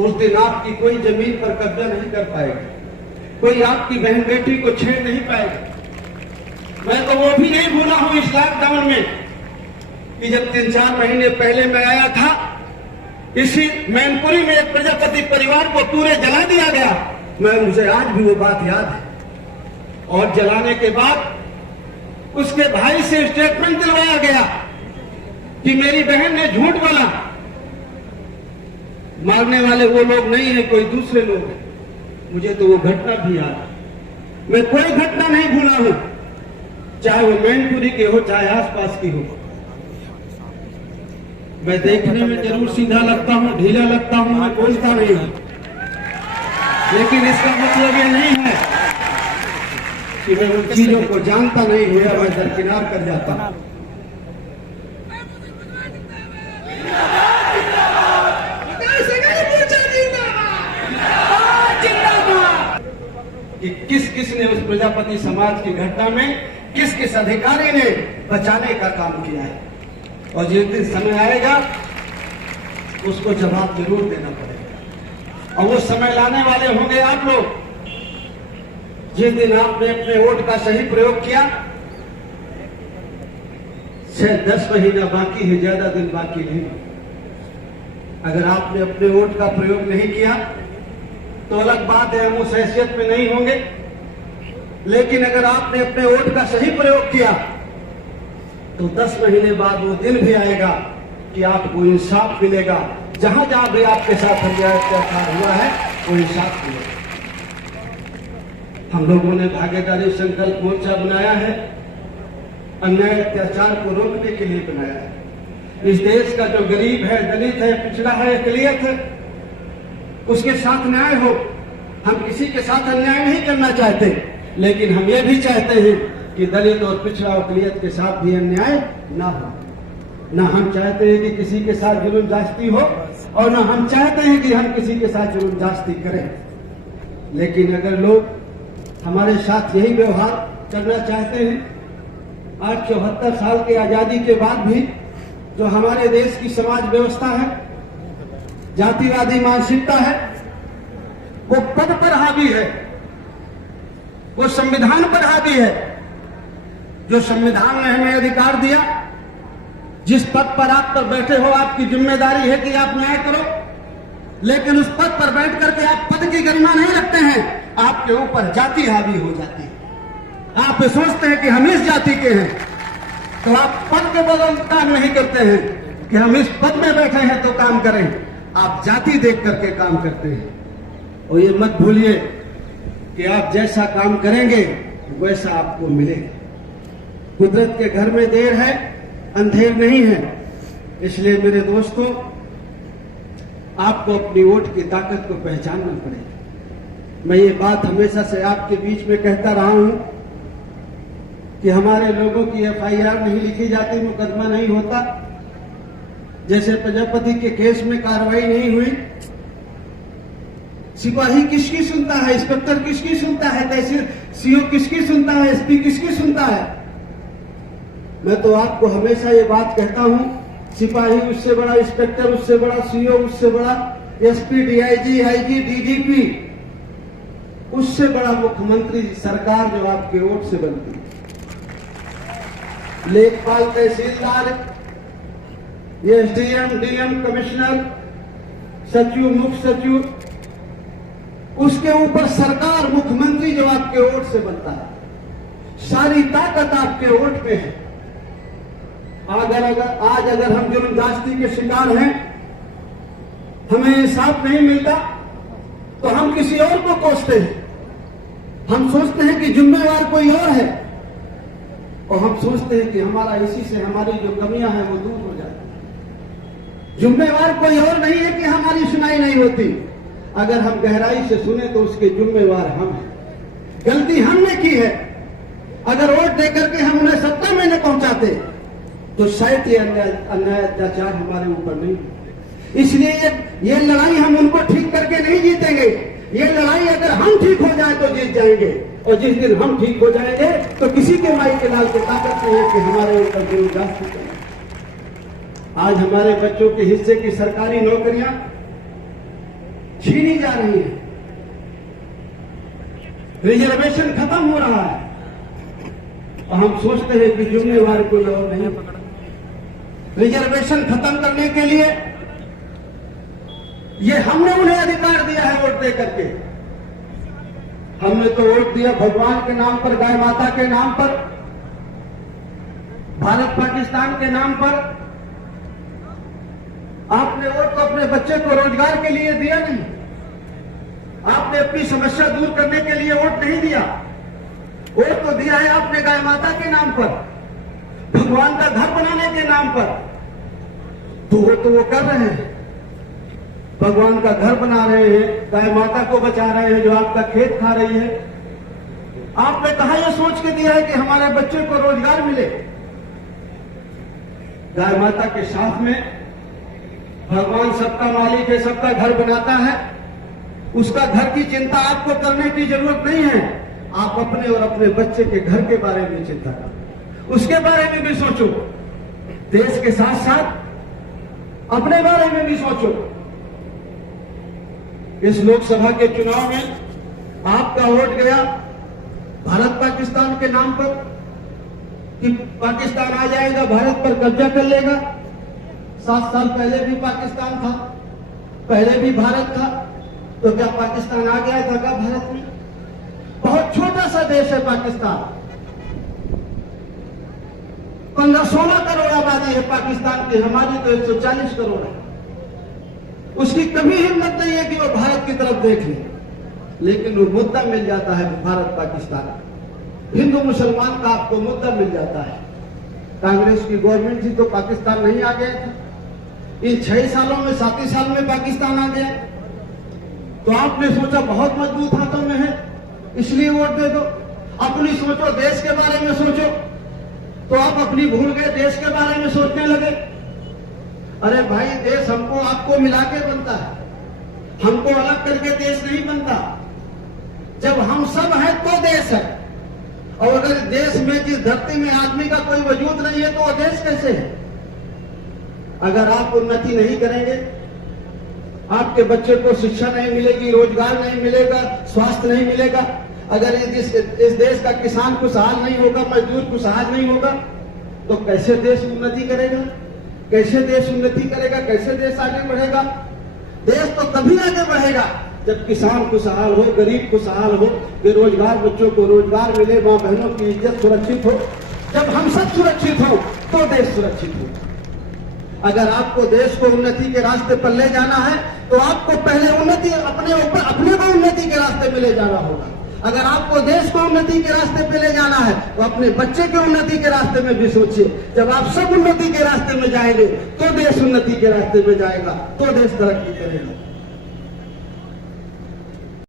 उस दिन आपकी कोई जमीन पर कब्जा नहीं कर पाएगा, कोई आपकी बहन बेटी को छेड़ नहीं पाएगा। मैं तो वो भी नहीं भूला हूं इस लॉकडाउन में कि जब 3-4 महीने पहले मैं आया था, इसी मैनपुरी में एक प्रजापति परिवार को पूरे जला दिया गया। मुझे आज भी वो बात याद है। और जलाने के बाद उसके भाई से स्टेटमेंट दिलवाया गया कि मेरी बहन ने झूठ बोला। मारने वाले वो लोग नहीं है, कोई दूसरे लोग हैं। मुझे तो वो घटना भी याद है। मैं कोई घटना नहीं भूला हूं, चाहे वो मैनपुरी की हो, चाहे आसपास की हो। मैं देखने में जरूर सीधा लगता हूं, ढीला लगता हूं, मैं बोलता नहीं हूं, लेकिन इसका मतलब ये नहीं है कि मैं उन चीजों को जानता नहीं हूं या मैं दरकिनार कर जाता हूं। कि किस किस ने उस प्रजापति समाज की घटना में किस किस अधिकारी ने बचाने का काम किया है, और जिस दिन समय आएगा उसको जवाब जरूर देना पड़ेगा। और वो समय लाने वाले होंगे आप लोग। जिस दिन आपने अपने वोट का सही प्रयोग किया, शायद 10 महीना बाकी है, ज्यादा दिन बाकी नहीं। अगर आपने अपने वोट का प्रयोग नहीं किया तो अलग बात है, हम उस हैसियत में नहीं होंगे। लेकिन अगर आपने अपने वोट का सही प्रयोग किया तो 10 महीने बाद वो दिन भी आएगा कि आपको इंसाफ मिलेगा। जहां जहां भी आपके साथ अन्याय अत्याचार हुआ है वो इंसाफ मिलेगा। हम लोगों ने भागीदारी संकल्प मोर्चा बनाया है, अन्याय अत्याचार को रोकने के लिए बनाया है। इस देश का जो गरीब है, दलित है, पिछड़ा है, अकलियत है, उसके साथ न्याय हो। हम किसी के साथ अन्याय नहीं करना चाहते, लेकिन हम ये भी चाहते हैं कि दलित और पिछड़ा अकलियत के साथ भी अन्याय ना हो। ना हम चाहते हैं कि किसी के साथ जुल्म जास्ती हो, और ना हम चाहते हैं कि हम किसी के साथ जुल्म जास्ती करें। लेकिन अगर लोग हमारे साथ यही व्यवहार करना चाहते हैं, आज 74 साल की आजादी के बाद भी जो हमारे देश की समाज व्यवस्था है, जातिवादी मानसिकता है, वो पद पर हावी है, वो संविधान पर हावी है। जो संविधान ने हमें अधिकार दिया, जिस पद पर आप पर बैठे हो, आपकी जिम्मेदारी है कि आप न्याय करो। लेकिन उस पद पर बैठ करके आप पद की गरिमा नहीं रखते हैं, आपके ऊपर जाति हावी हो जाती है। आप सोचते हैं कि हम इस जाति के हैं, तो आप पद के बदल काम नहीं करते हैं कि हम इस पद में बैठे हैं तो काम करें। आप जाति देख करके काम करते हैं। और ये मत भूलिए कि आप जैसा काम करेंगे वैसा आपको मिलेगा। कुदरत के घर में देर है, अंधेर नहीं है। इसलिए मेरे दोस्तों, आपको अपनी वोट की ताकत को पहचानना पड़ेगा। मैं ये बात हमेशा से आपके बीच में कहता रहा हूं कि हमारे लोगों की FIR नहीं लिखी जाती, मुकदमा नहीं होता। जैसे प्रजापति के केस में कार्रवाई नहीं हुई, सिपाही किसकी सुनता है, इंस्पेक्टर किसकी सुनता है, तहसील CO किसकी सुनता है, SP किसकी सुनता है। मैं तो आपको हमेशा ये बात कहता हूं, सिपाही उससे बड़ा, इंस्पेक्टर उससे बड़ा, CO उससे बड़ा, SP DIG IG DGP उससे बड़ा मुख्यमंत्री सरकार जो आपके वोट से बनती है। लेखपाल, तहसीलदार, SDM DM कमिश्नर, सचिव, मुख्य सचिव, उसके ऊपर सरकार, मुख्यमंत्री जो आपके वोट से बनता है। सारी ताकत आपके वोट पे है। आज अगर हम जुल्म जास्ती के शिकार हैं, हमें इंसाफ नहीं मिलता, तो हम किसी और को कोसते हैं। हम सोचते हैं कि जिम्मेवार कोई और है, और हम सोचते हैं कि हमारा इसी से हमारी जो कमियां हैं वो दूर हो जाती। जिम्मेवार कोई और नहीं है कि हमारी सुनाई नहीं होती। अगर हम गहराई से सुने तो उसके जिम्मेवार हम हैं। गलती हमने की है। अगर वोट देकर के हम उन्हें सत्ता में न पहुंचाते तो शायद ये अन्याय अत्याचार हमारे ऊपर नहीं होते। इसलिए ये लड़ाई हम उनको ठीक करके नहीं जीतेंगे। ये लड़ाई अगर हम ठीक हो जाए तो जीत जाएंगे, और जिस दिन हम ठीक हो जाएंगे तो किसी के माई के लाल की ताकत नहीं है कि हमारे ऊपर जुल्म जास्ती करें। आज हमारे बच्चों के हिस्से की सरकारी नौकरियां छीनी जा रही है, रिजर्वेशन खत्म हो रहा है, और हम सोचते हैं कि जिम्मेवार कोई और नहीं पकड़ा। रिजर्वेशन खत्म करने के लिए ये हमने उन्हें अधिकार दिया है वोट दे करके। हमने तो वोट दिया भगवान के नाम पर, गाय माता के नाम पर, भारत पाकिस्तान के नाम पर। आपने वोट तो अपने बच्चे को रोजगार के लिए दिया नहीं, आपने अपनी समस्या दूर करने के लिए वोट नहीं दिया। वोट तो दिया है आपने गाय माता के नाम पर, भगवान का घर बनाने के नाम पर। तो वो कर रहे हैं, भगवान का घर बना रहे हैं, गाय माता को बचा रहे हैं जो आपका खेत खा रही है। आपने कहा यह सोच के दिया है कि हमारे बच्चे को रोजगार मिले। गाय माता के साथ में भगवान सबका मालिक है, सबका घर बनाता है, उसका घर की चिंता आपको करने की जरूरत नहीं है। आप अपने और अपने बच्चे के घर के बारे में चिंता करो, उसके बारे में भी सोचो। देश के साथ साथ अपने बारे में भी सोचो। इस लोकसभा के चुनाव में आपका वोट गया भारत पाकिस्तान के नाम पर कि पाकिस्तान आ जाएगा, भारत पर कब्जा कर लेगा। 7 साल पहले भी पाकिस्तान था, पहले भी भारत था, तो क्या पाकिस्तान आ गया था क्या भारत में? बहुत छोटा सा देश है पाकिस्तान, 15-16 करोड़ आबादी है पाकिस्तान की, हमारी तो 140 करोड़ है। उसकी कभी हिम्मत नहीं है कि वो भारत की तरफ देख ले, लेकिन वो मुद्दा मिल जाता है भारत पाकिस्तान, हिंदू मुसलमान का आपको मुद्दा मिल जाता है। कांग्रेस की गवर्नमेंट थी तो पाकिस्तान नहीं आ गया था, इन 6 सालों में 7 साल में पाकिस्तान आ गया। तो आपने सोचा बहुत मजबूत हाथों में है इसलिए वोट दे दो। अपनी सोचो, देश के बारे में सोचो, तो आप अपनी भूल गए, देश के बारे में सोचने लगे। अरे भाई, देश हमको आपको मिला के बनता है, हमको अलग करके देश नहीं बनता। जब हम सब हैं तो देश है, और अगर देश में जिस धरती में आदमी का कोई वजूद नहीं है तो वो देश कैसे है? अगर आप उन्नति नहीं करेंगे, आपके बच्चे को शिक्षा नहीं मिलेगी, रोजगार नहीं मिलेगा, स्वास्थ्य नहीं मिलेगा, अगर इस देश का किसान खुशहाल नहीं होगा, मजदूर खुशहाल नहीं होगा, तो कैसे देश उन्नति करेगा? कैसे देश उन्नति करेगा? कैसे देश आगे बढ़ेगा? देश तो तभी आगे बढ़ेगा जब किसान खुशहाल हो, गरीब खुशहाल हो, बेरोजगार बच्चों को रोजगार मिले, मां बहनों की इज्जत सुरक्षित हो। जब हम सब सुरक्षित हो तो देश सुरक्षित हो। अगर आपको देश को उन्नति के रास्ते पर ले जाना है तो आपको पहले उन्नति अपने को उन्नति के रास्ते में ले जाना होगा। अगर आपको देश को उन्नति के रास्ते पे ले जाना है तो अपने बच्चे के उन्नति के रास्ते में भी सोचिए। जब आप सब उन्नति के रास्ते में जाएंगे तो देश उन्नति के रास्ते में जाएगा, तो देश तरक्की करेगा।